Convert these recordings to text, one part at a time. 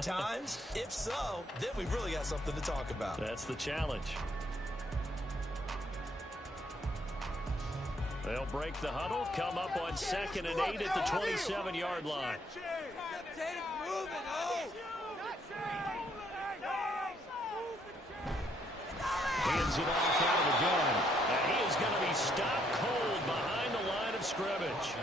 times? If so, then we've really got something to talk about. That's the challenge. They'll break the huddle, come up on 2nd and 8 at the 27-yard line. Hands it off out of the gun. And he is going to be stopped cold behind the line of scrimmage.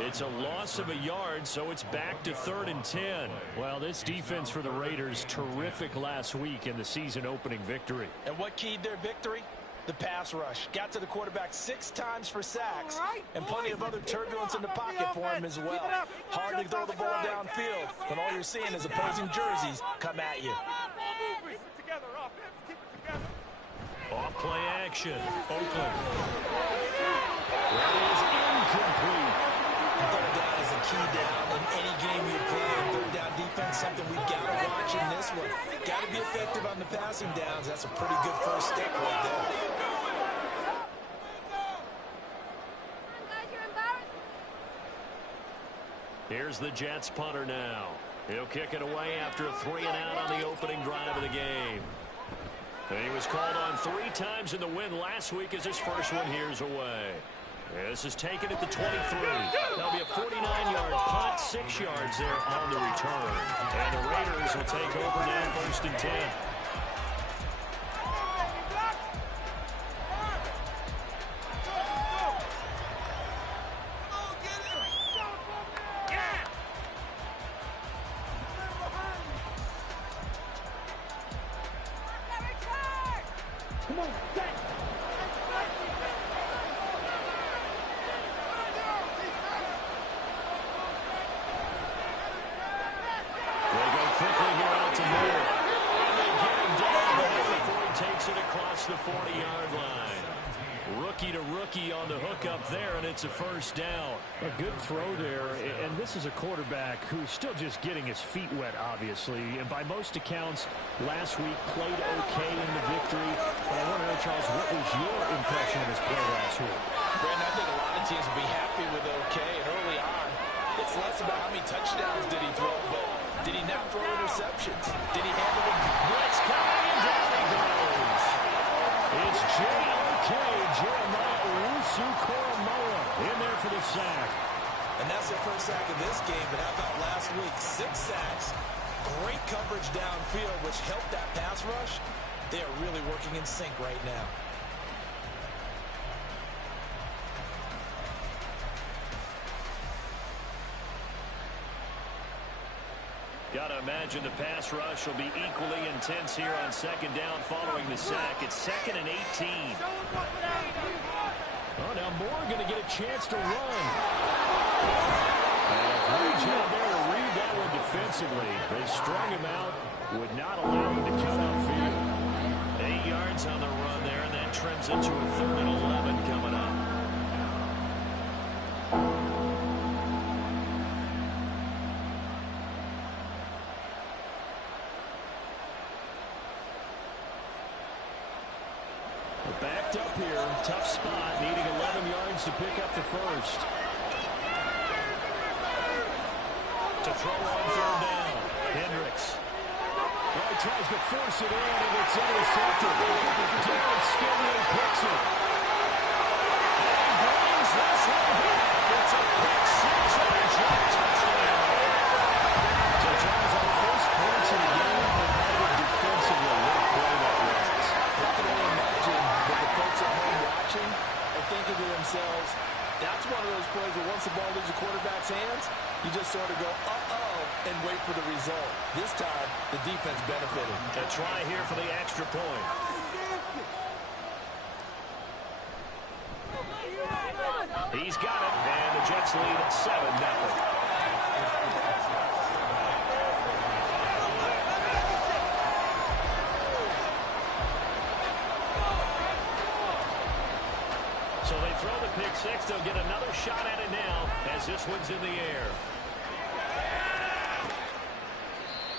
It's a loss of a yard, so it's back to 3rd and 10. Well, this defense for the Raiders, terrific last week in the season-opening victory. And what keyed their victory? The pass rush. Got to the quarterback 6 times for sacks, and plenty of other turbulence in the pocket for him as well. Hard to throw the ball downfield when all you're seeing is opposing jerseys come at you. Off play action. Oakland. That is incomplete. Third down is a key down in any game you play. Third down defense, something we've got to watch in this one. Got to be effective on the passing downs. That's a pretty good first step right there. Here's the Jets punter now. He'll kick it away after a 3-and-out on the opening drive of the game. And he was called on 3 times in the win last week as his first one here's away. This is taken at the 23. That'll be a 49-yard punt, 6 yards there on the return. And the Raiders will take over now, 1st and 10. The 40-yard line. Rookie to rookie on the hook up there, and it's a first down. A good throw there, and this is a quarterback who's still just getting his feet wet, obviously. And by most accounts, last week played okay in the victory. But I want to know, Charles, what was your impression of his play last week? Brandon, I think a lot of teams will be happy with okay, and early on, it's less about how many touchdowns did he throw, but did he not throw interceptions? Did he handle it? Blitz coming, and down he goes. It's J.O.K. Jeremiah Owusu-Koramoah in there for the sack. And that's the first sack of this game, but how about last week? 6 sacks, great coverage downfield, which helped that pass rush. They are really working in sync right now. Got to imagine the pass rush will be equally intense here on 2nd down following the sack. It's 2nd and 18. Oh, now Moore going to get a chance to run. And a great job there to read that one defensively. They strung him out, would not allow him to cut upfield. 8 yards on the run there, and that trims into a 3rd and 11 coming up. Backed up here, tough spot, needing 11 yards to pick up the first. To throw on 3rd down, Hendricks. Well, he tries to force it in, and it's intercepted. Darren Stingley picks it. And he brings this one back. It's a pick 6 and a jump touchdown. So Charles, our first points in the game provided defensively. What a play that was. I can only imagine that the folks at home watching are thinking to themselves, that's one of those plays where once the ball leaves the quarterback's hands, you just sort of go, uh-oh, and wait for the result. This time, the defense benefited. A try here for the extra point. He's got it, and the Jets lead at 7-0. So they throw the pick 6. They'll get another shot at it now as this one's in the air.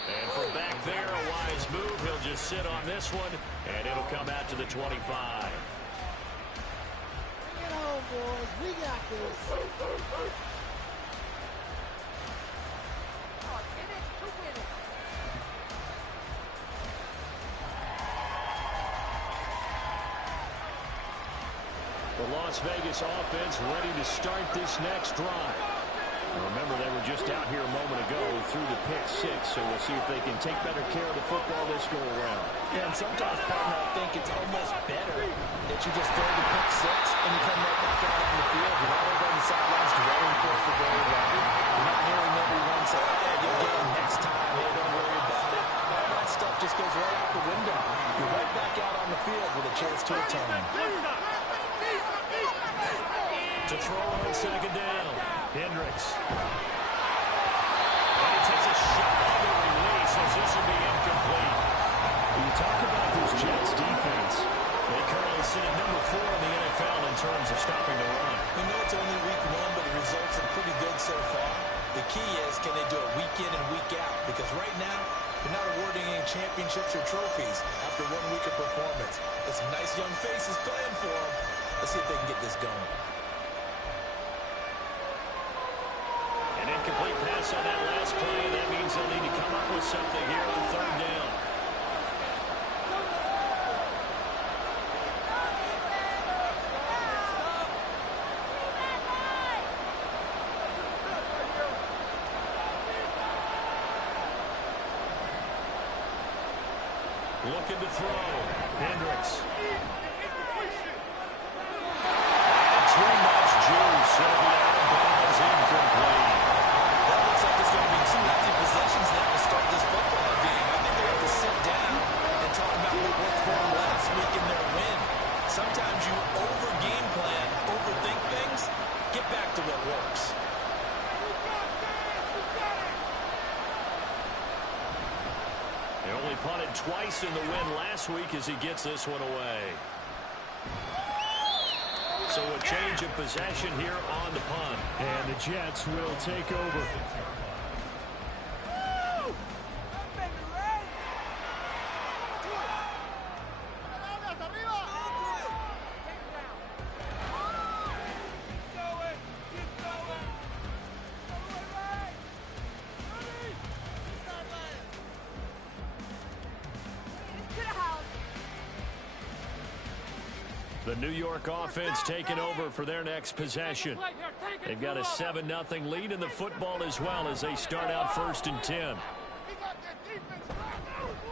And from back there, a wise move. He'll just sit on this one, and it'll come out to the 25. Bring it home, boys. We got this. The Las Vegas offense ready to start this next drive. Remember, they were just out here a moment ago through the pick six, so we'll see if they can take better care of the football this go around. Yeah, and sometimes, partner, I think it's almost better that you just throw the pick six and you come right back out on the field. You're not over on the sidelines dwelling for the goal line. You're not hearing everyone say, hey, you'll get it next time. Hey, don't worry about it. All that stuff just goes right out the window. You're right back out on the field with a chance to atone. To throw on second down. Hendricks. And he takes a shot on the release as this will be incomplete. When you talk about this Jets defense, They currently sit at number 4 in the NFL in terms of stopping the run. We know it's only week 1, but the results are pretty good so far. The key is, can they do it week in and week out? Because right now, they're not awarding any championships or trophies after 1 week of performance. There's some nice young faces playing for them. Let's see if they can get this going. An incomplete pass on that last play, and that means they'll need to come up with something here on third down. Looking to throw. Hendricks. And too much juice. It'll be out of bounds, incomplete. That looks like it's going to be 2 empty possessions now to start this football game. I think they have to sit down and talk about what worked for them last week in their win. Sometimes you over-game plan, overthink things. Get back to what works. They only punted twice in the win last week as he gets this one away. So a change of possession here on the punt. and the Jets will take over. The New York offense taking over for their next possession. They've got a 7-0 lead in the football as well as they start out 1st and 10.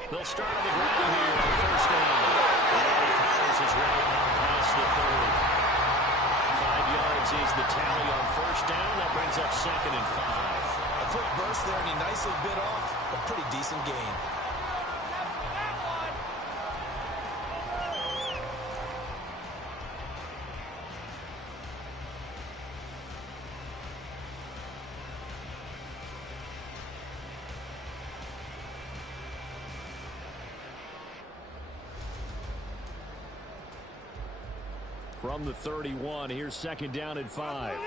They'll start on the ground here on 1st down. And he powers his way out past the 30. 5 yards is the tally on 1st down. That brings up 2nd and 5. A quick burst there, and he nicely bit off a pretty decent gain. From the 31, here's 2nd down and 5.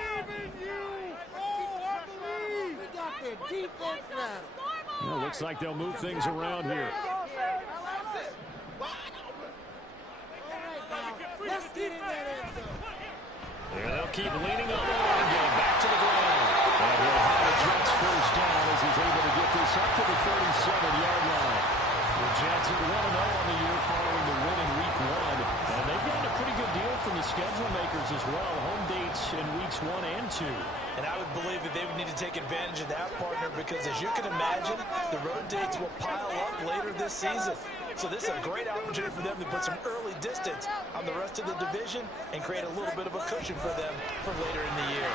Well, looks like they'll move things around here. And they'll keep leaning on the run game. Back to the ground. And he'll have a Jets 1st down as he's able to get this up to the 37-yard line. The Jets at 1-0 on the year following the win in Week 1. And they've gotten a pretty good deal from the schedule makers as well. Home dates in Weeks 1 and 2. And I would believe that they would need to take advantage of that, partner, because as you can imagine, the road dates will pile up later this season. So this is a great opportunity for them to put some early distance on the rest of the division and create a little bit of a cushion for them for later in the year.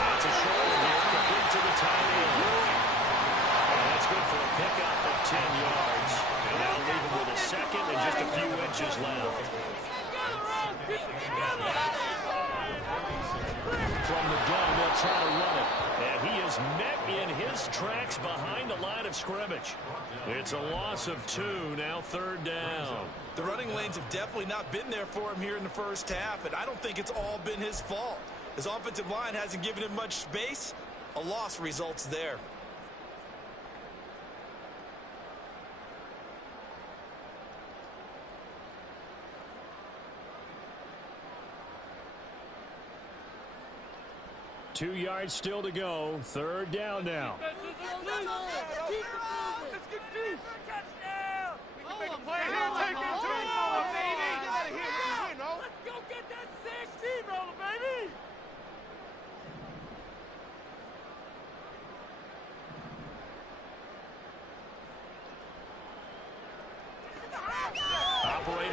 That's a shoulder here, complete to the tight end. And that's good for a pickup of 10 yards. And that'll leave him with a 2nd and just a few inches left. From the gun, they'll try to run it. And he is met in his tracks behind the line of scrimmage. It's a loss of 2, now 3rd down. The running lanes have definitely not been there for him here in the first half, and I don't think it's all been his fault. His offensive line hasn't given him much space. A loss results there. Two yards still to go. 3rd down now.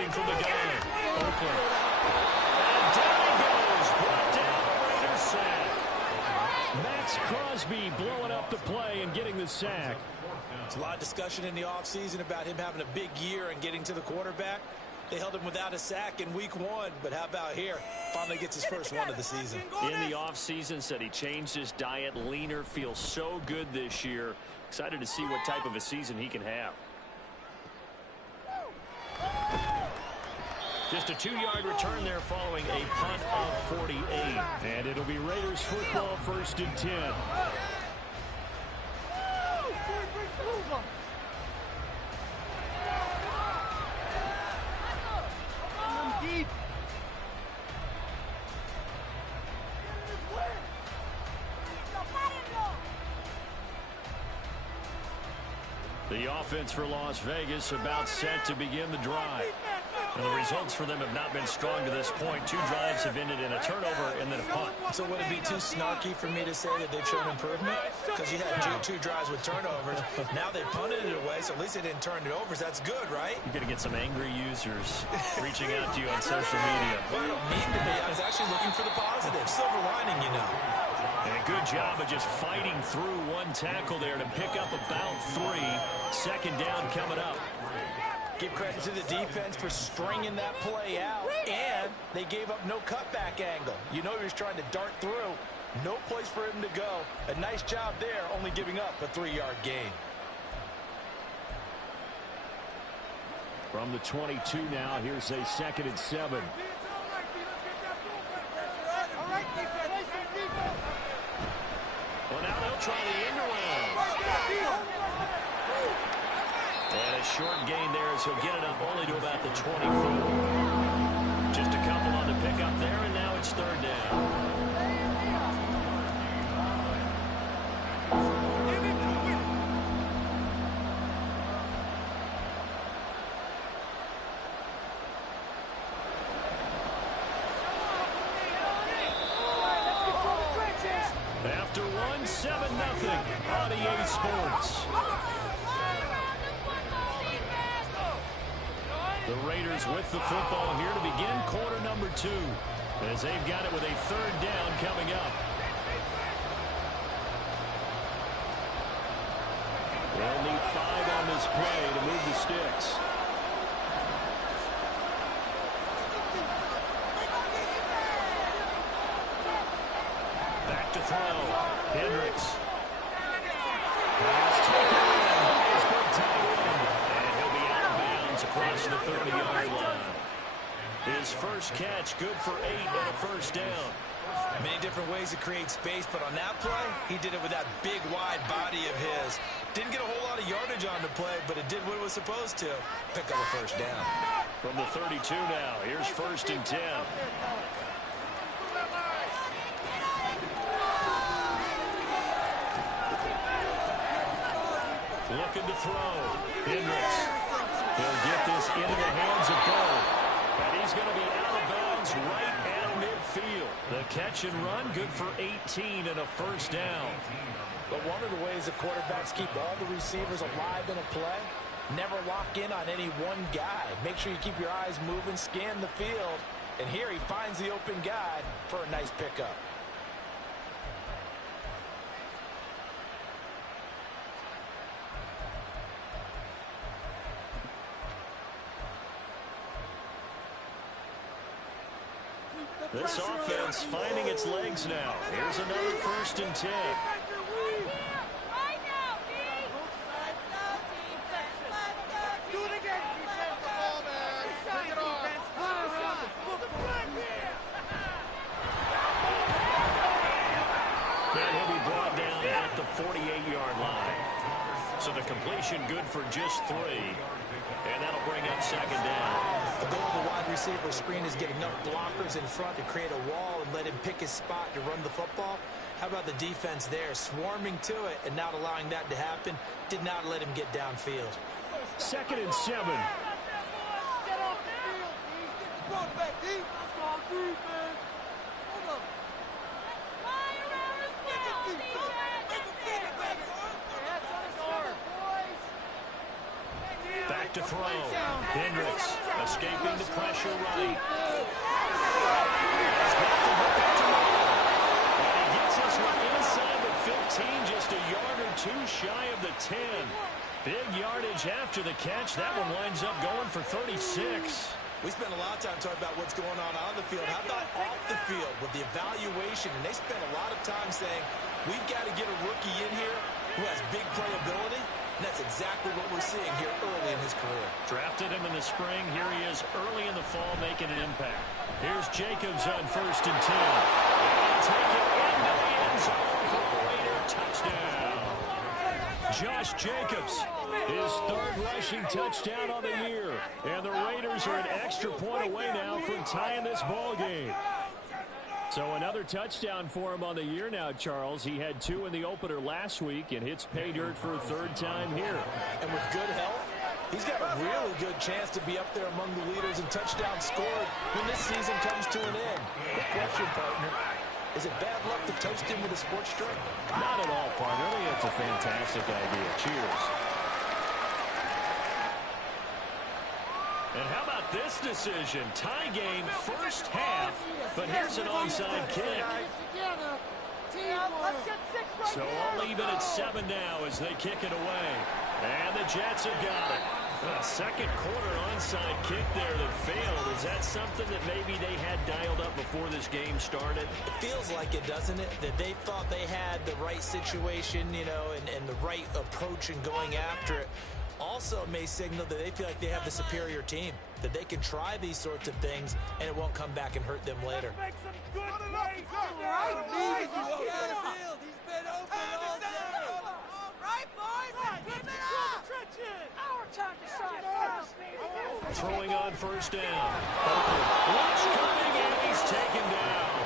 looking from the gun. Oakland. And down he goes. Brought down the Raiders sack. Max Crosby blowing up the play and getting the sack. There's a lot of discussion in the offseason about him having a big year and getting to the quarterback. They held him without a sack in week 1, but how about here? Finally gets his first one of the season. In the offseason, said he changed his diet, leaner, feels so good this year. Excited to see what type of a season he can have. Just a 2-yard return there following a punt of 48. And it'll be Raiders football, 1st and 10. The offense for Las Vegas about set to begin the drive. And the results for them have not been strong to this point. 2 drives have ended in a turnover and then a punt. So would it be too snarky for me to say that they've shown improvement? Because you had two drives with turnovers. Now they punted it away, so at least they didn't turn it over. So that's good, right? You're going to get some angry users reaching out to you on social media. Well, I don't mean to be. I was actually looking for the positive. Silver lining, you know. And a good job of just fighting through one tackle there to pick up about 3. 2nd down coming up. Give credit to the defense for stringing that play out, and they gave up no cutback angle. You know he was trying to dart through. No place for him to go. A nice job there, only giving up a 3-yard gain. From the 22 now, here's a 2nd and 7. Well, now they'll try the end around. And a short gain there as he'll get it up only to about the 24. Just a couple on the pickup there, and now it's 3rd down. After 1, 7-0 on EA Sports. The Raiders with the football here to begin quarter number 2. As they've got it with a 3rd down coming up. They'll need 5 on this play to move the sticks. Back to throw. Hendricks. Pass taken in by his big tight end. And he'll be out of bounds across the 30-yard line. His first catch, good for 8 and a 1st down. Many different ways to create space, but on that play, he did it with that big, wide body of his. Didn't get a whole lot of yardage on the play, but it did what it was supposed to. Pick up a 1st down. From the 32 now, here's 1st and 10. Looking to throw. Hendricks. He'll get this into the hands of Cole. And he's going to be out of bounds right at midfield. The catch and run, good for 18 and a 1st down. But one of the ways the quarterbacks keep all the receivers alive in a play, never lock in on any one guy. Make sure you keep your eyes moving, scan the field. And here he finds the open guy for a nice pickup. This offense finding its legs now. Here's another 1st and 10. And he'll be brought down at the 48-yard line. So the completion good for just 3. And that'll bring up 2nd down. The goal of the wide receiver screen is get enough blockers in front to create a wall and let him pick his spot to run the football. How about the defense there, swarming to it and not allowing that to happen? Did not let him get downfield. 2nd and 7. Get off the field, D. Get the quarterback, D. Let's go on defense. Hold up. Back back to throw. Hendricks escaping the pressure right. And he gets this one inside the 15, just a yard or two shy of the 10. Big yardage after the catch. That one winds up going for 36. We spent a lot of time talking about what's going on the field. How about off the field with the evaluation? And they spent a lot of time saying, we've got to get a rookie in here who has big playability. And that's exactly what we're seeing here early in his career. Drafted him in the spring. Here he is early in the fall making an impact. Here's Jacobs on 1st and 10. And take it into the end zone for a Raider touchdown. Josh Jacobs, his 3rd rushing touchdown on the year. And the Raiders are an extra point away now from tying this ball game. So another touchdown for him on the year now, Charles. He had 2 in the opener last week and hits pay dirt for a 3rd time here. And with good health, he's got a really good chance to be up there among the leaders in touchdowns scored when this season comes to an end. Quick question, partner. Is it bad luck to toast him with a sports drink? Not at all, partner. I think that's a fantastic idea. Cheers. And how about this decision? Tie game first half, but here's an onside kick. So all even at 7 now as they kick it away. And the Jets have got it. A second quarter onside kick there that failed. Is that something that maybe they had dialed up before this game started? It feels like it, doesn't it? That they thought they had the right situation, you know, and the right approach in going after it. Also may signal that they feel like they have the superior team, that they can try these sorts of things and it won't come back and hurt them later. Make some good plays. All right, boys, keep it up. Our time to shine first. Throwing on 1st down. Watch coming, and he's taken down.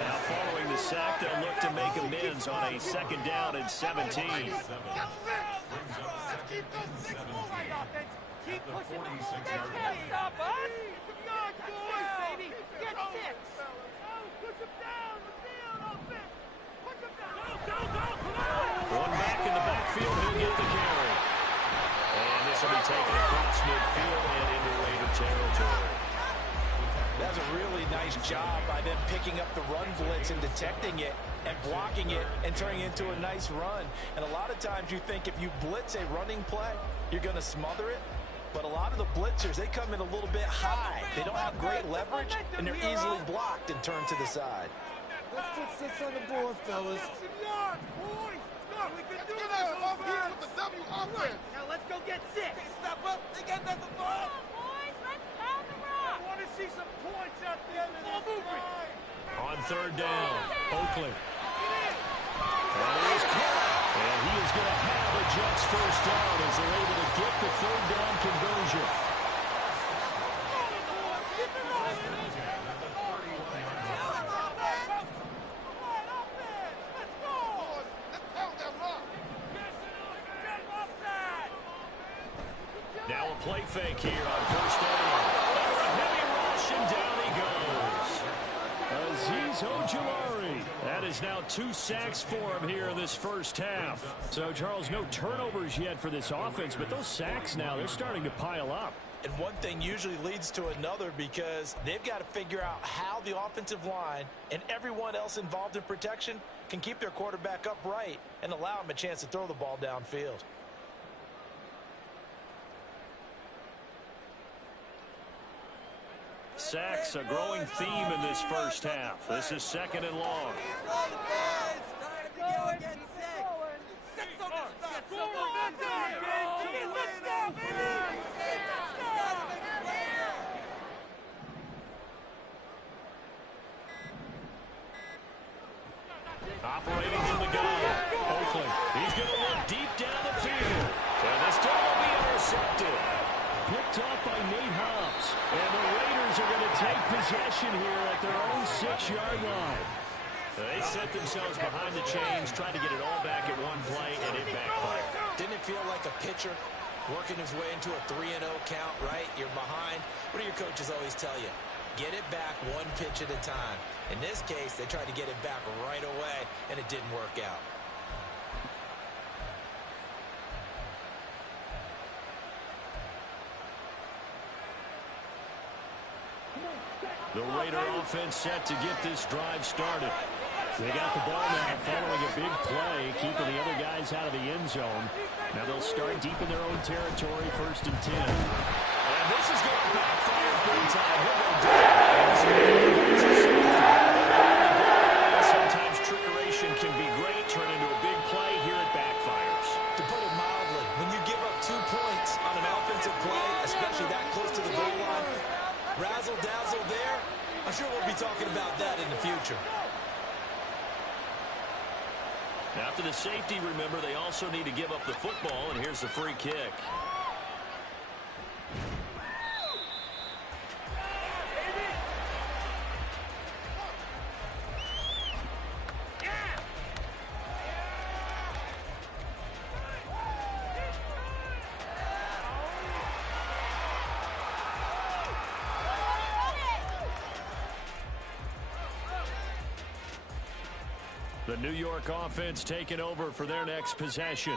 Now following the sack, they'll look to make amends on a 2nd down and 17. Keep those 6 moving, offense. Keep pushing. They can't stop us. Good boys, baby. Get 6. Push him down the field, offense. Push him down. Go, go, go. One back in the backfield, he'll get the carry. And this will be taken across midfield and into Raider territory. That's a really nice job by them picking up the run blitz and detecting it and blocking it and turning it into a nice run. And a lot of times you think if you blitz a running play, you're going to smother it. But a lot of the blitzers, they come in a little bit high. They don't have great leverage, and they're easily blocked and turned to the side. Let's put 6 on the board, fellas. We can do this over here with the W offense. Now let's go get 6. Step up. They got nothing for us. Boys, let's pound the rock. I want to see some points out there. On 3rd down, Oakland. And he is caught. And he is going to have a Jets 1st down as they're able to get the 3rd down conversion. Now a play fake here on 1st down. Over a heavy rush, and down he goes. Azeez Ojulari. That is now 2 sacks for him here in this first half. So, Charles, no turnovers yet for this offense, but those sacks now, they're starting to pile up. And one thing usually leads to another because they've got to figure out how the offensive line and everyone else involved in protection can keep their quarterback upright and allow him a chance to throw the ball downfield. Sacks, a growing theme in this first half. This is 2nd and long. Operating from the gun. Oakland. He's going to look deep down the field. And this time will be intercepted. Picked off by Nate Hobbs. And the Raiders are going to take possession here at their own 6-yard line. They set themselves behind the chains, trying to get it all back at one play, and it backfired. Didn't it feel like a pitcher working his way into a 3-0 count, right? You're behind. What do your coaches always tell you? Get it back one pitch at a time. In this case, they tried to get it back right away, and it didn't work out. The Raider offense set to get this drive started. They got the ball now following a big play, keeping the other guys out of the end zone. Now they'll start deep in their own territory, 1st and 10. And this is going to backfire big time. He'll go down. Sometimes trickeration can be great, turn into a big play. Here it backfires. To put it mildly, when you give up 2 points on an offensive play, especially that close to the goal line, razzle-dazzle there, I'm sure we'll be talking about that in the future. After the safety, remember, they also need to give up the football, and here's the free kick. The New York offense taking over for their next possession.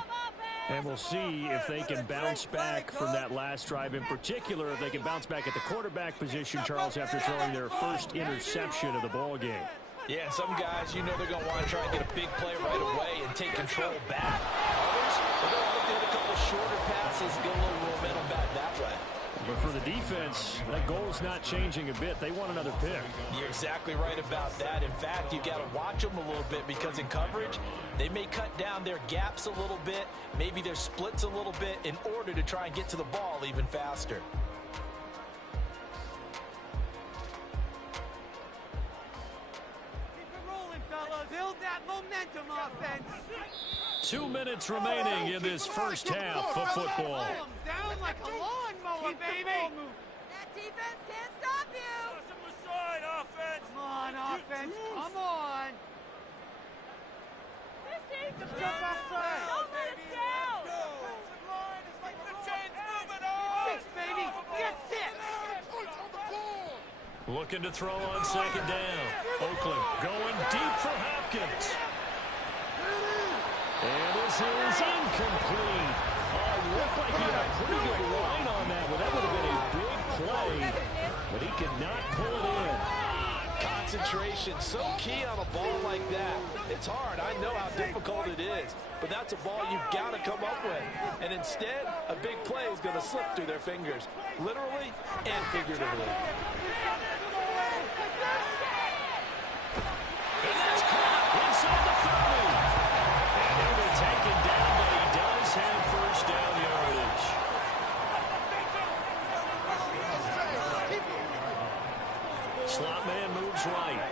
And we'll see if they can bounce back from that last drive. In particular, if they can bounce back at the quarterback position, Charles, after throwing their first interception of the ball game. Yeah, some guys, you know they're going to want to try and get a big play right away and take control back. Others, they're going to look to hit a couple shorter passes, get a little momentum back that way. But for the defense, that goal's not changing a bit. They want another pick. You're exactly right about that. In fact, you got to watch them a little bit because in coverage, they may cut down their gaps a little bit, maybe their splits a little bit in order to try and get to the ball even faster. Keep it rolling, fellas. Build that momentum, offense. 2 minutes remaining in this first half of football. Down like a lawnmower, baby. That defense can't stop you. Side offense. Come on, offense. Come on. This is the jump outside. Don't let us down. Six, baby. Get six. Looking to throw on 2nd down. Oakland going deep for Hopkins. And this is incomplete. Looked like he had a pretty good line on that, but that would have been a big play. But he could not pull it in. Concentration, so key on a ball like that. It's hard. I know how difficult it is. But that's a ball you've got to come up with. And instead, a big play is going to slip through their fingers. Literally and figuratively. And that's caught inside the 30. And he'll be taken down, but he does have first down yardage. Slot man moves right.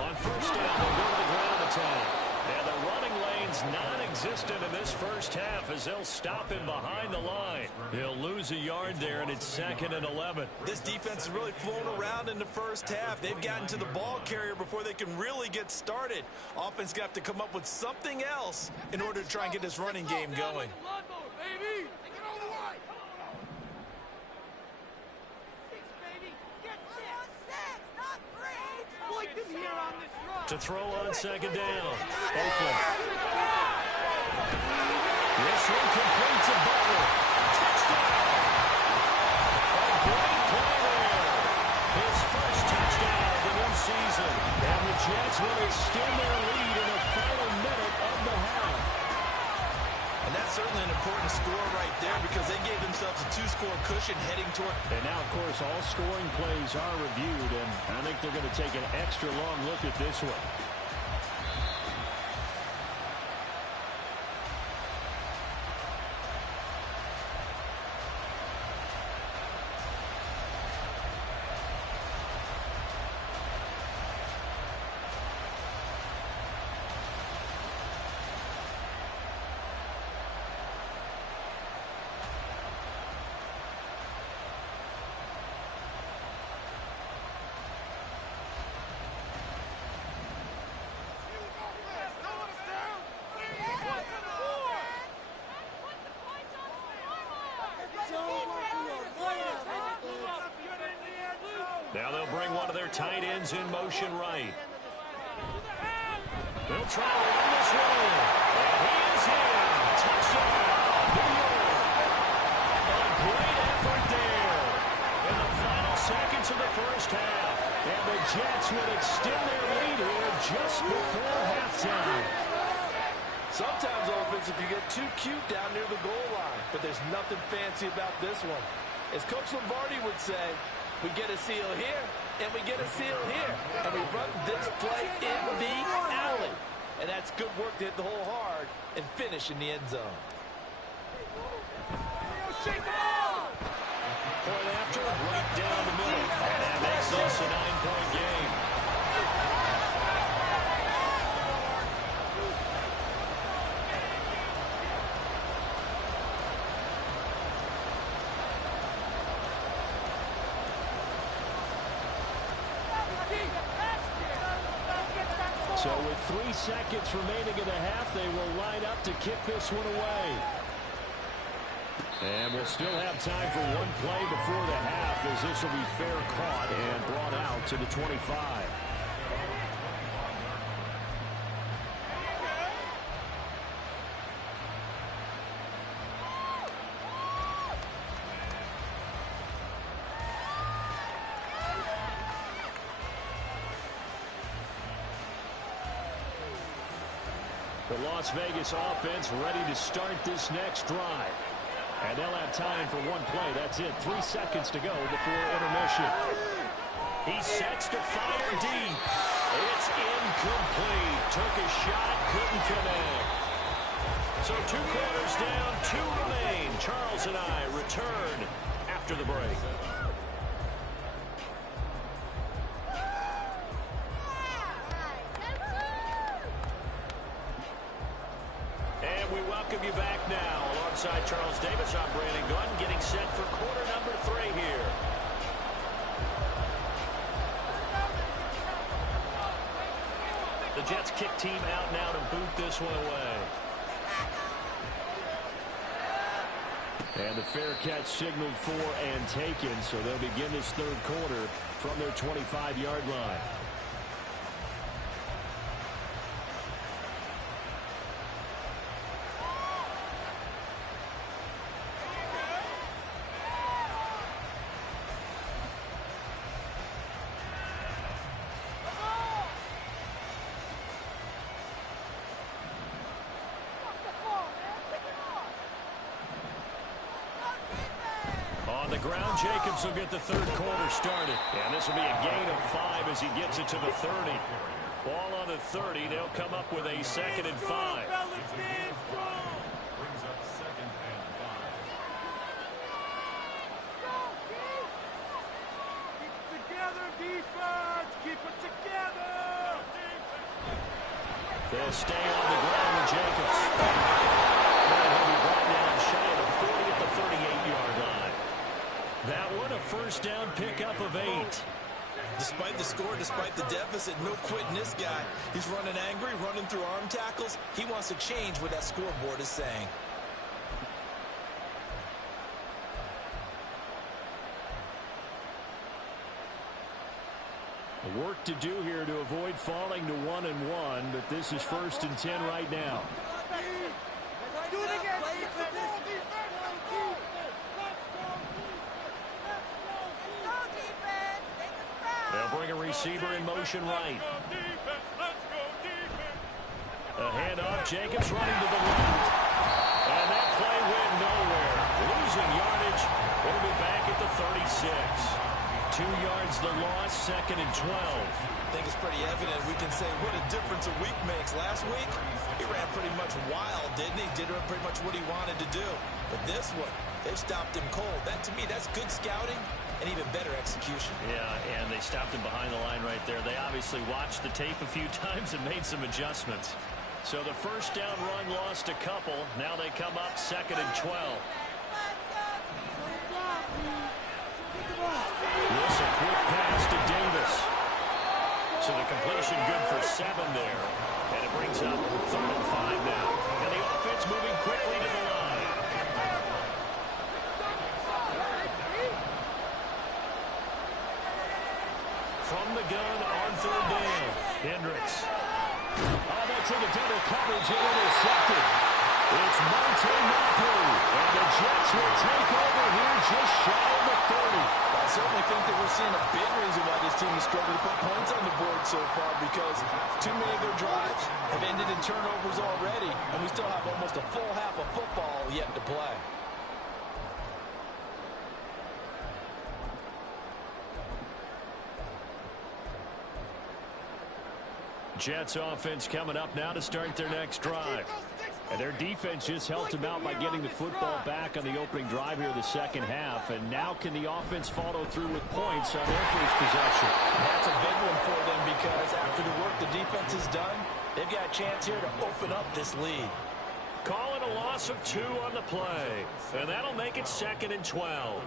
On 1st down, they'll go to the ground attack. And the running lane's non-existent in this first half as they'll stop him behind the line. He'll lose a yard there, and it's 2nd and 11. This defense is really flown around in the first half. They've gotten to the ball carrier before they can really get started. Offense got to come up with something else in order to try and get this running game going. To throw on 2nd down. Oakland. This one completes a Butler. Touchdown. A great play there. His first touchdown of the new season. And the Jets will extend their lead in the final minute of the half. And that's certainly an important score right there because they gave themselves a 2-score cushion heading toward. And now, of course, all scoring plays are reviewed, and I think they're going to take an extra long look at this one. Now they'll bring one of their tight ends in motion right. They'll try to run this one. And he is in. Touchdown, New York. A great effort there. Sometimes offenses can get too cute down near the goal line, but there's nothing fancy about this one. As Coach Lombardi would say, we get a seal here, and we get a seal here, and we run this play in the alley. And that's good work to hit the hole hard and finish in the end zone. Point after, right down the middle. And that makes this a 9-point game. So with 3 seconds remaining in the half, they will line up to kick this one away. And we'll still have time for one play before the half, as this will be fair caught and brought out to the 25. The Las Vegas offense ready to start this next drive. And they'll have time for one play. That's it. 3 seconds to go before intermission. He sets to fire deep. It's incomplete. Took a shot, couldn't connect. So 2 quarters down, 2 remain. Charles and I return after the break. Welcome you back now. Alongside Charles Davis, I'm Brandon Gunn, getting set for quarter number 3 here. The Jets kick team out now to boot this one away. And the fair catch signaled for and taken, so they'll begin this 3rd quarter from their 25-yard line. On the ground, Jacobs will get the 3rd quarter started. And this will be a gain of 5 as he gets it to the 30. Ball on the 30. They'll come up with a 2nd and 5. Brings up 2nd and 5. Keep it together, defense. Keep it together. They'll stay on the ground with Jacobs. And he'll be brought down shy of the 40 at the 38-yard line. That one, a first down pickup of 8. Despite the score, despite the deficit, no quitting this guy. He's running angry, running through arm tackles. He wants to change what that scoreboard is saying. Work to do here to avoid falling to 1-1, but this is 1st and 10 right now. Do it again. They'll bring a receiver in motion right. A handoff. Jacobs running to the left. And that play went nowhere. Losing yardage. It'll be back at the 36. 2 yards the loss, 2nd and 12. I think it's pretty evident. We can say what a difference a week makes. Last week, he ran pretty much wild, didn't he? Did pretty much what he wanted to do. But this one, they stopped him cold. That, to me, that's good scouting and even better execution. Yeah, and they stopped him behind the line right there. They obviously watched the tape a few times and made some adjustments. So the first down run lost a couple. Now they come up 2nd and 12. This a quick pass to Davis. So the completion good for 7 there. And it brings up 3rd and 5 now. And the offense moving quickly to the line. From the gun on 3rd down. Hendricks. Oh, that's into double coverage and intercepted. It's Monte Mapu. And the Jets will take over here just shy of the 30. I certainly think there was we're seeing a big reason why this team is struggling to put points on the board so far, because too many of their drives have ended in turnovers already, and we still have almost a full half of football yet to play. Jets offense coming up now to start their next drive. And their defense just helped them out by getting the football back on the opening drive here in the second half. And now can the offense follow through with points on their first possession? That's a big one for them, because after the work the defense has done, they've got a chance here to open up this lead. Calling a loss of 2 on the play. And that'll make it 2nd and 12.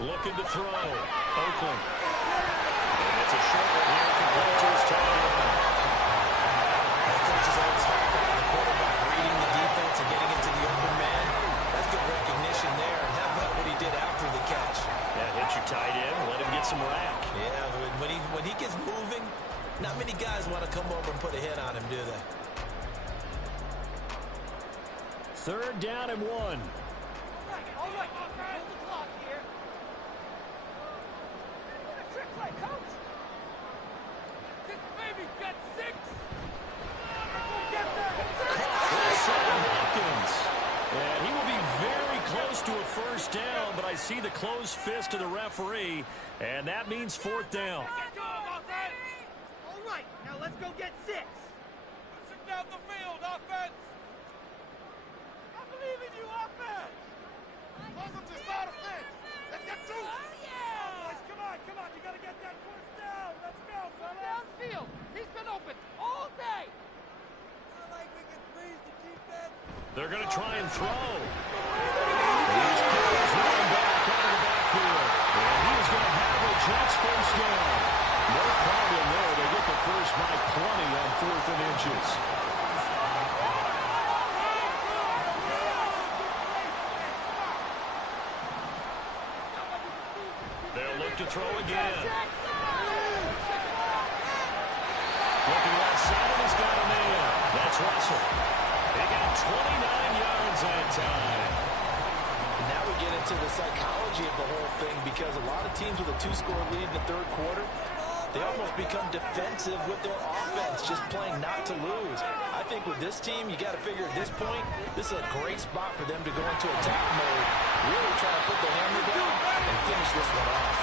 Looking to throw. Oakland. And it's a short one here. Complete to his tight end. The coach is always hard on the quarterback, reading the defense and getting into the open man. That's good recognition there. And how about what he did after the catch? Yeah, hit your tight end. Let him get some rack. Yeah, but when he gets moving, not many guys want to come over and put a hit on him, do they? 3rd down and 1. All right. Hold the clock here. What a trick play, coach. Baby, get 6. Get Hopkins. And he will be very close to a first down, but I see the closed fist of the referee, and that means 4th down. All right, now let's go get 6. Pushing down the field, offense. I believe in you, offense. Close up to side of fence. Let's get 2. Oh, yeah. Boys, come on. You got to get that first down. Let's go, fellas. Downfield. He's been open all day. I like we can freeze the defense. They're going to try and throw. These kids running back out of the backfield. And he is going to have the Jets first down. No problem there. They get the first by plenty on 4th and inches. They'll look to throw again. Looking left side, he's got a man. That's Russell. He got 29 yards that time. And now we get into the psychology of the whole thing, because a lot of teams with a 2-score lead in the 3rd quarter, they almost become defensive with their offense, just playing not to lose. I think with this team, you got to figure at this point, this is a great spot for them to go into attack mode, really try to put the hammer down and finish this one off.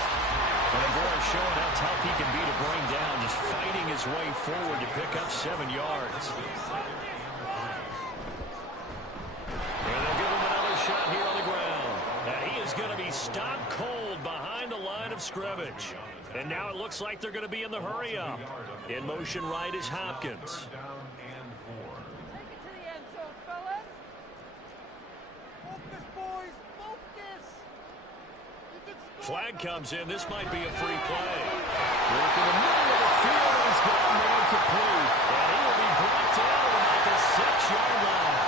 And Aguero showing how tough he can be to bring down, just fighting his way forward to pick up 7 yards. And they'll give him another shot here on the ground. And he is going to be stopped cold behind the line of scrimmage. And now it looks like they're going to be in the hurry-up. In motion right is Hopkins. Take it to the end zone, fellas. Focus, boys, focus. Flag comes in. This might be a free play. Working the middle of the field, and he's got a man complete. And he will be brought down at about the 6-yard line.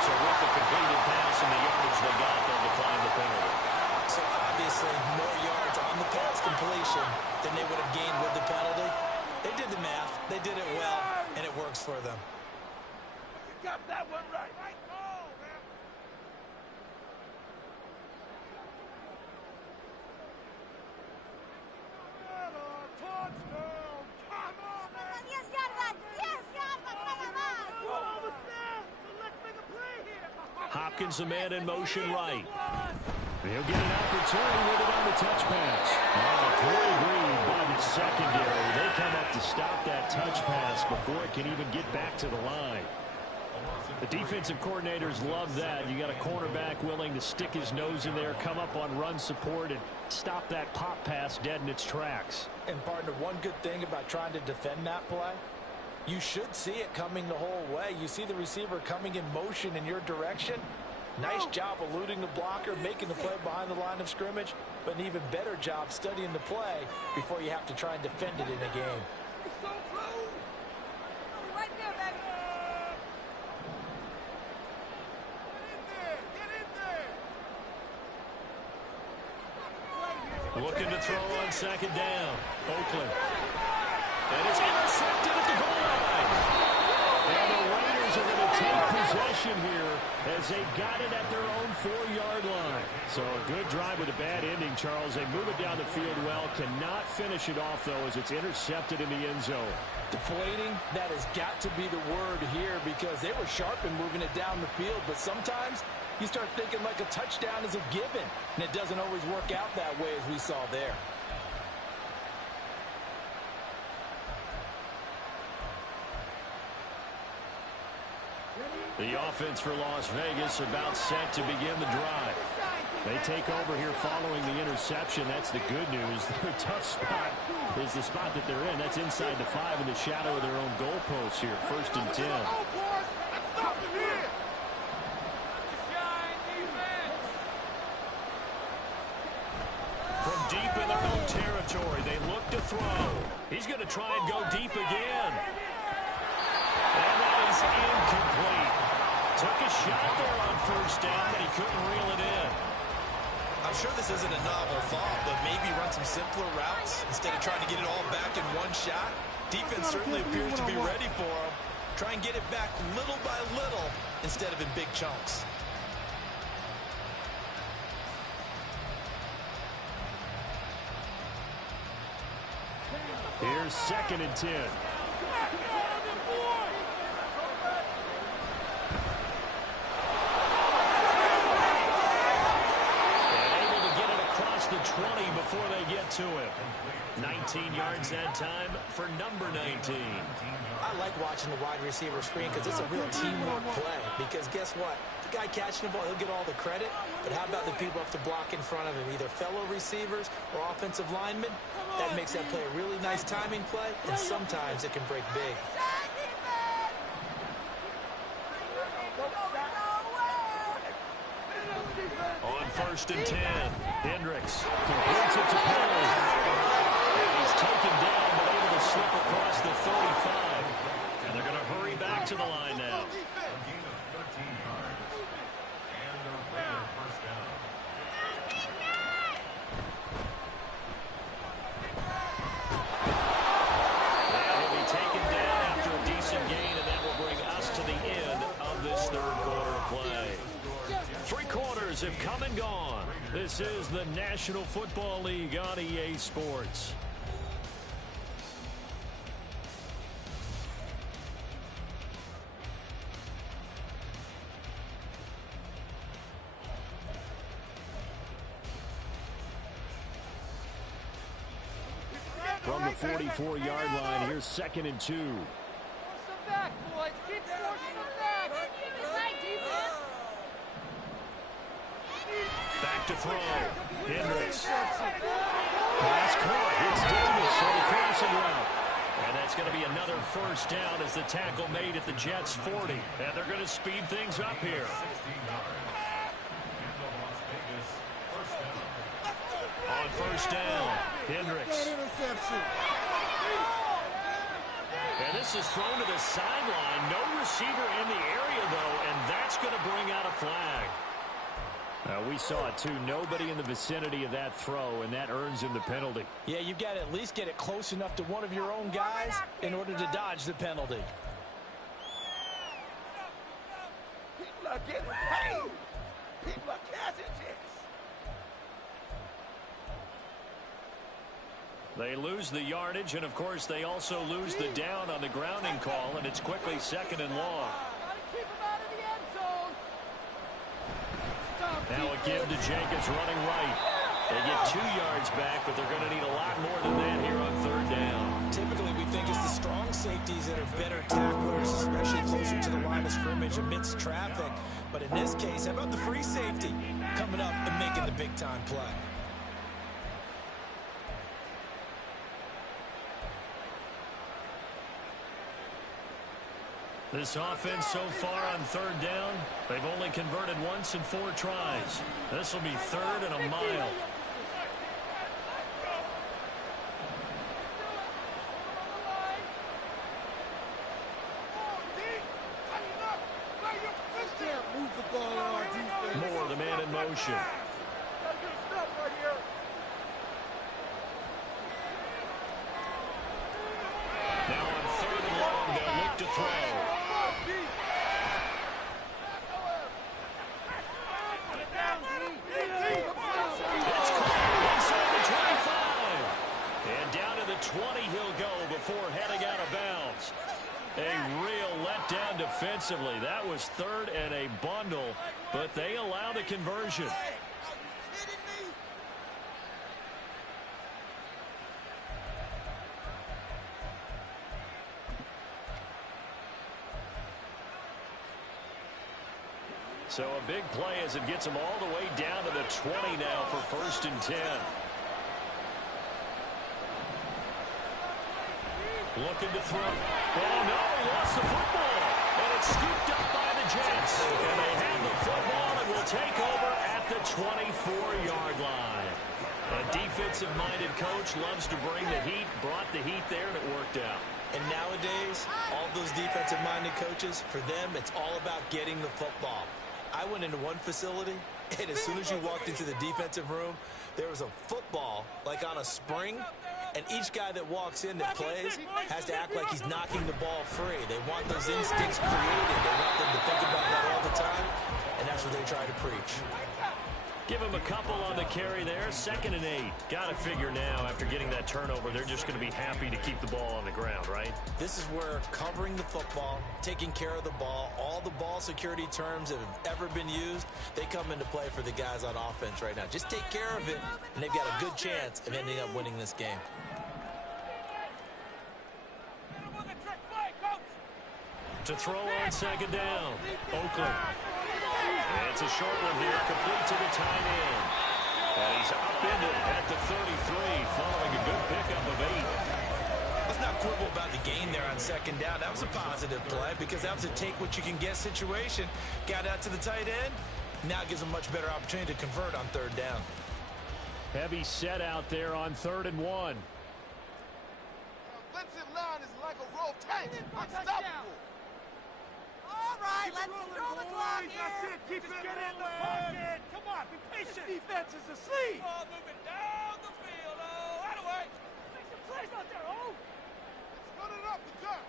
So with the completed pass and the yardage they got, they'll decline the penalty. So obviously more yards on the pass completion than they would have gained with the penalty. They did the math. They did it well, and it works for them. You got that one right. Right call, man. Touchdown. Come on, man. Yes, come on. We're almost there, so let's make a play here. Hopkins, the man in motion right. He'll get an opportunity with it on the touch pass. Poorly read by the secondary. They come up to stop that touch pass before it can even get back to the line. The defensive coordinators love that. You got a cornerback willing to stick his nose in there, come up on run support, and stop that pop pass dead in its tracks. And partner, one good thing about trying to defend that play, you should see it coming the whole way. You see the receiver coming in motion in your direction. Nice job eluding the blocker, making the play behind the line of scrimmage, but an even better job studying the play before you have to try and defend it in a game. So close. Right there, baby. Get in there. Looking to throw on 2nd down. Oakland. And it's intercepted at the goal line. And the Raiders are going to take possession here as they've got it at their own 4-yard line. So a good drive with a bad ending, Charles. They move it down the field well. Cannot finish it off, though, as it's intercepted in the end zone. Deflating, that has got to be the word here because they were sharp in moving it down the field. But sometimes you start thinking like a touchdown is a given, and it doesn't always work out that way as we saw there. The offense for Las Vegas about set to begin the drive. They take over here following the interception. That's the good news. Their tough spot is the spot that they're in. That's inside the 5 in the shadow of their own goalpost here. 1st and 10. From deep in their own territory, they look to throw. He's going to try and go deep again. And that is incomplete. Took a shot there on 1st down, but he couldn't reel it in. I'm sure this isn't a novel thought, but maybe run some simpler routes instead of trying to get it all back in one shot. Defense certainly appears to be ready for him. Try and get it back little by little instead of in big chunks. Here's 2nd and 10. The 20 before they get to him. 19 yards that time for number 19. I like watching the wide receiver screen because it's a real teamwork play. Because guess what? The guy catching the ball, he'll get all the credit. But how about the people up to block in front of him, either fellow receivers or offensive linemen? That makes that play a really nice timing play, and sometimes it can break big. On 1st and 10, Hendricks completes it to Perry. And he's taken down, but able to slip across the 35. And they're going to hurry back to the line now. And he'll be taken down after a decent gain, and that will bring us to the end of this 3rd quarter of play. 3 quarters have come and gone. This is the National Football League on EA Sports. From the 44-yard line, here's 2nd and 2. Back, boys. Keep forcing them back. Back to throw. Hendricks. Pass caught. It's Davis on the crossing route. And that's going to be another 1st down as the tackle made at the Jets' 40. And they're going to speed things up here. On 1st down, Hendricks. And this is thrown to the sideline. No receiver in the area, though, and that's going to bring out a flag. We saw it, too. Nobody in the vicinity of that throw, and that earns him the penalty. Yeah, you've got to at least get it close enough to one of your own guys in order to dodge the penalty. People are getting paid. People are cashing checks. They lose the yardage, and, of course, they also lose the down on the grounding call, and it's quickly 2nd and long. Keep him out of the end zone. Now a give to Jenkins running right. They get 2 yards back, but they're going to need a lot more than that here on 3rd down. Typically, we think it's the strong safeties that are better tacklers, especially closer to the line of scrimmage amidst traffic. But in this case, how about the free safety coming up and making the big-time play? This offense so far on 3rd down, they've only converted once in 4 tries. This will be 3rd and a mile. Moore, the man in motion. Now on 3rd and long, they'll look to throw. defensively. That was third and a bundle, but they allow the conversion. So a big play as it gets them all the way down to the 20 now for 1st and 10. Looking to throw. Oh, no, he lost the football. And it's scooped up by the Jets. And they have the football and will take over at the 24-yard line. A defensive-minded coach loves to bring the heat, brought the heat there, and it worked out. And nowadays, all those defensive-minded coaches, for them, it's all about getting the football. I went into one facility, and as soon as you walked into the defensive room, there was a football, like on a spring, and each guy that walks in that plays has to act like he's knocking the ball free. They want those instincts created. They want them to think about that all the time, and that's what they try to preach. Give him a couple on the carry there. 2nd and 8. Got to figure now, after getting that turnover, they're just going to be happy to keep the ball on the ground, right? This is where covering the football, taking care of the ball, all the ball security terms that have ever been used, they come into play for the guys on offense right now. Just take care of it, and they've got a good chance of ending up winning this game. To throw on 2nd down. Oakland. And it's a short one here, complete to the tight end. And he's upended at the 33, following a good pickup of 8. Let's not quibble about the gain there on 2nd down. That was a positive play because that was a take-what-you-can-get situation. Got out to the tight end. Now gives them much better opportunity to convert on 3rd down. Heavy set out there on 3rd and 1. Offensive line is like a roll tank. Unstoppable. All right, let's control the clock here. That's it. Keep it in the pocket. Come on, be patient. This defense is asleep. Ball moving down the field. Oh, out of way. Make some plays out there, oh. Let's run it up the gut.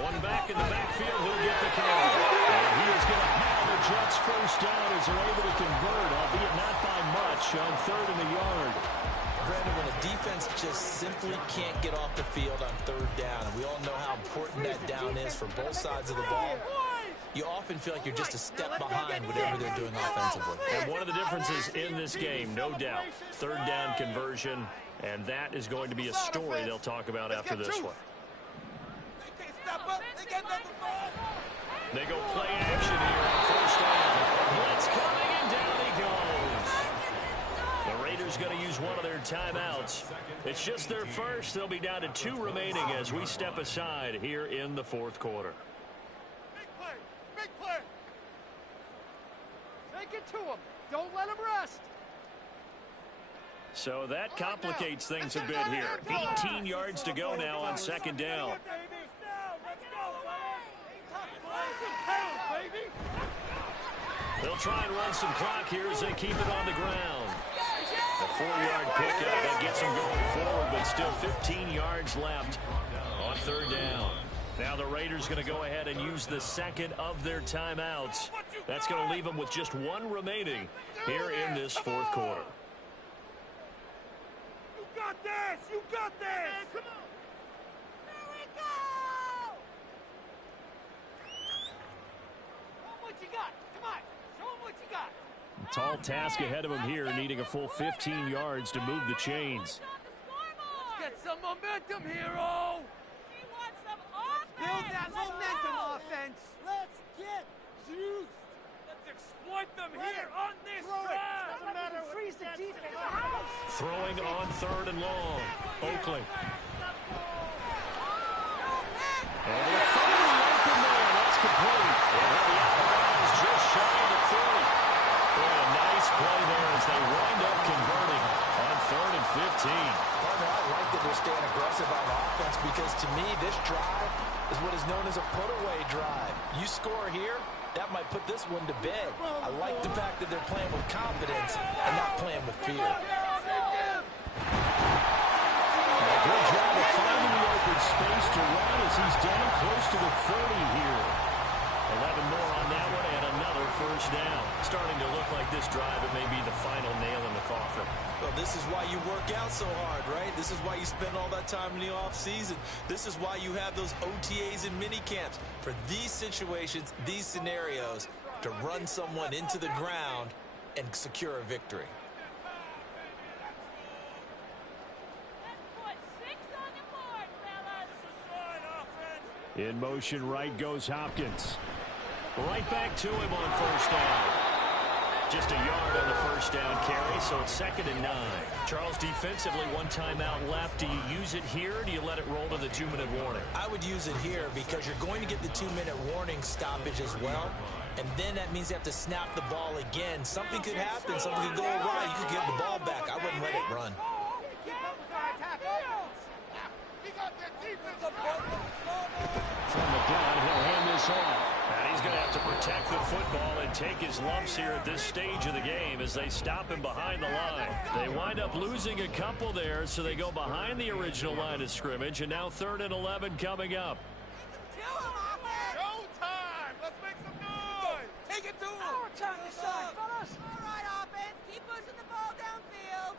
One back in the backfield, he'll get the carry. And he is going to have the Jets 1st down as they're able to convert, albeit not by much, on 3rd and the yard. Brandon, when a defense just simply can't get off the field on 3rd down, and we all know how important that down is for both sides of the ball, you often feel like you're just a step behind whatever they're doing offensively. And one of the differences in this game, no doubt, 3rd down conversion, and that is going to be a story they'll talk about after this one. They go play action here on 1st down. Blitz coming, and down he goes. The Raiders going to use one of their timeouts. It's just their first. They'll be down to 2 remaining as we step aside here in the 4th quarter. Big play. Big play. Take it to him. Don't let him rest. So that complicates things a bit here. 18 yards to go now on 2nd down. They'll try and run some clock here as they keep it on the ground. A 4-yard pickup that gets them going forward, but still 15 yards left on 3rd down. Now the Raiders going to go ahead and use the 2nd of their timeouts. That's going to leave them with just 1 remaining here in this 4th quarter. You got this! You got this! Come on! Here we go! Show 'em what you got! Come on! Show 'em what you got! Tall task ahead of him here, needing a full 15 yards to move the chains. Get some momentum, hero! He wants some offense! Build that momentum, go! offense! Let's get juiced! Let's exploit them here on this drive! Doesn't matter what freeze the defense. Throwing on 3rd and long. Oakland. And they're finally open there. That's complete. And the outbound is just shy of the 30. Boy, a nice play there as they wind up converting on 3rd and 15. Partner, I like that they're staying aggressive on offense because to me, this drive is what is known as a put-away drive. You score here, that might put this one to bed. I like the fact that they're playing with confidence and not playing with fear. A good job of finding the open space to run as he's down close to the 40 here. 11 more on that one and another first down. Starting to look like this drive, it may be the final nail in the coffin. Well, this is why you work out so hard, right? This is why you spend all that time in the offseason. This is why you have those OTAs and mini camps. For these situations, these scenarios, to run someone into the ground and secure a victory. In motion right goes Hopkins. Right back to him on first down. Just a yard on the first down carry, so it's 2nd and 9. Charles, defensively, one timeout left. Do you use it here, or do you let it roll to the 2-minute warning? I would use it here because you're going to get the 2-minute warning stoppage as well. And then that means you have to snap the ball again. Something could happen. Something could go awry. You could get the ball back. I wouldn't let it run. From the gun, he'll hand this off. And he's going to have to protect the football and take his lumps here at this stage of the game as they stop him behind the line. They wind up losing a couple there, so they go behind the original line of scrimmage, and now 3rd and 11 coming up. Showtime! Let's make some noise! Take it to him! Our turn to shine, fellas! All right, offense. Keep pushing the ball downfield.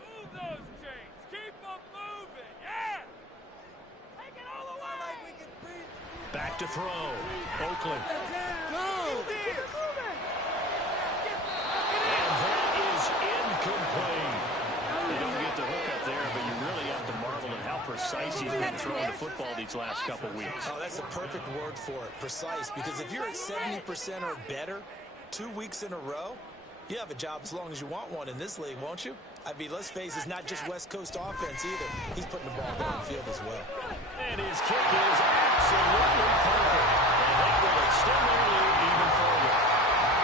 Move those chains. Keep them moving. Yeah! Take it all the way! Back to throw. Oakland. Go! And that is incomplete. They don't get the hook up there, but you really have to marvel at how precise he's been throwing the football these last couple weeks. Oh, that's the perfect word for it, precise. Because if you're at 70% or better 2 weeks in a row, you have a job as long as you want one in this league, won't you? I mean, let's face it, it's not just West Coast offense either. He's putting the ball downfield as well. And his kick is absolutely perfect. And that will extend their lead even further.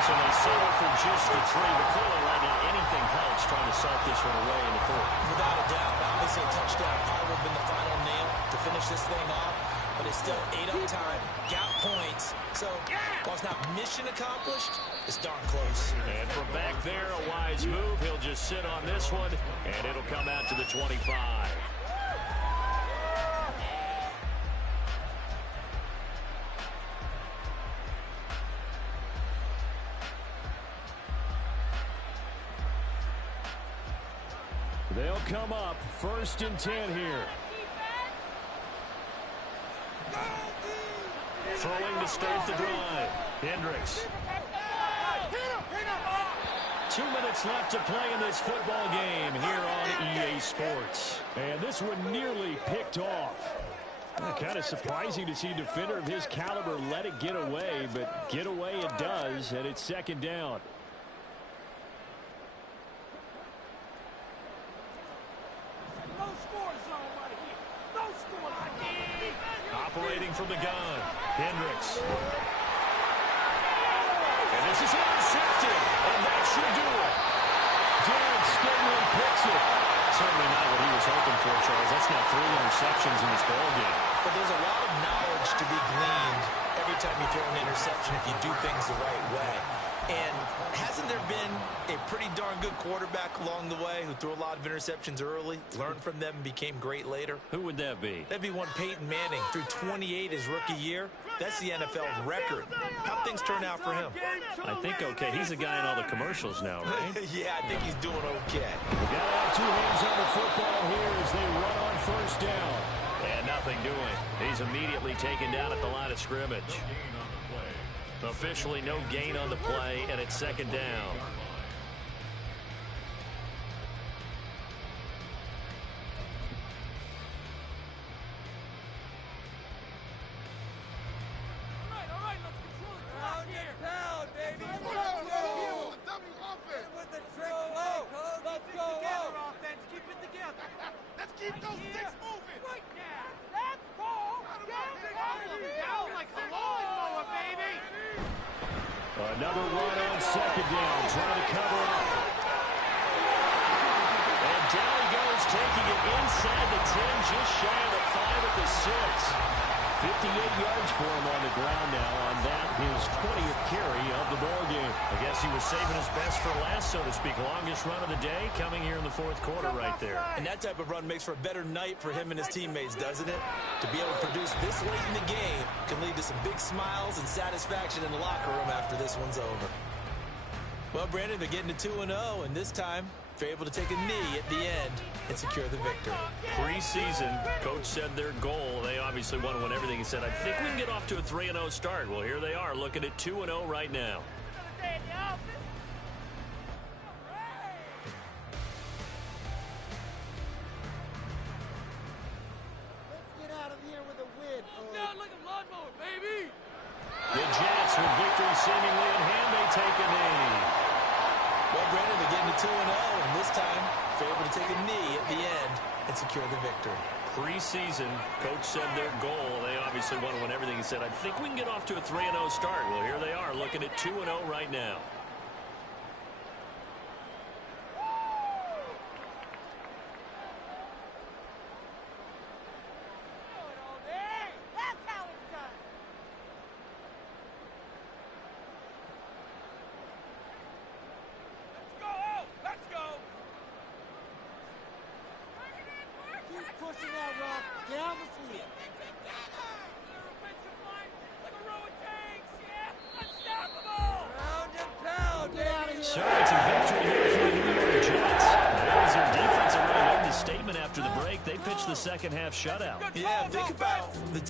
So they settle for just the 3. But clearly right now, anything helps trying to salt this one away in the 4th. Without a doubt, obviously a touchdown probably would have been the final nail to finish this thing off. But it's still 8 up time, got points. So while it's not mission accomplished, it's darn close. And from back there, a wise move. He'll just sit on this one, and it'll come out to the 25. They'll come up 1st and 10 here. Throwing to start the drive. Hendricks. 2 minutes left to play in this football game here on EA Sports. And this one nearly picked off. Kind of surprising to see a defender of his caliber let it get away, but get away it does, and it's 2nd down. Operating from the gun. Hendricks. And this is intercepted. And that should do it. Derek Stingley picks it. Certainly not what he was hoping for, Charles. That's now 3 interceptions in this ball game. But there's a lot of knowledge to be gleaned every time you throw an interception if you do things the right way. And hasn't there been a pretty darn good quarterback along the way who threw a lot of interceptions early, learned from them, and became great later? Who would that be? That'd be one Peyton Manning. Threw 28 his rookie year. That's the NFL record. How'd things turn out for him? I think okay. He's the guy in all the commercials now, right? Yeah, I think he's doing okay. We got to have 2 hands on the football here as they run on 1st down. And nothing doing. He's immediately taken down at the line of scrimmage. Officially no gain on the play, and it's 2nd down. All right, let's control it. Pound and pound, baby. Let's go. With the trick play, Coach. Let's go. Together, offense. Keep it together. Let's keep those sticks moving. Right now. Let's go. Down like the lawnmower, baby. Another run on 2nd down, trying to cover up. And down he goes, taking it inside the 10, just shy of the 5 at the 6. 58 yards for him on the ground now on that, his 20th carry of the ball game. I guess he was saving his best for last, so to speak. Longest run of the day coming here in the fourth quarter right there. And that type of run makes for a better night for him and his teammates, doesn't it? To be able to produce this late in the game can lead to some big smiles and satisfaction in the locker room after this one's over. Well, Brandon, they're getting to 2-0, and this time they're able to take a knee at the end and secure the victory. Preseason, coach said their goal, they obviously want to win everything. He said, I think we can get off to a 3-0 start. Well, here they are looking at 2-0 right now. Let's get out of here with a win. Down like a lawnmower, baby. The Jets, with victory seemingly in hand, they take a knee. Well, Brandon, they're getting to 2-0, and this time they're able to take a knee at the end and secure the victory. Preseason, coach said their goal, they obviously want to win everything. He said, I think we can get off to a 3-0 start. Well, here they are looking at 2-0 right now. That's how it's done. Let's go! Keep pushing that rock down the field. Offensive line like a row of tanks. Yeah, unstoppable. Pound and pound, So baby. it's a victory here for the New York Jets. That was their defense that really made the statement after the break. They pitched the second half shutout. Yeah, think about the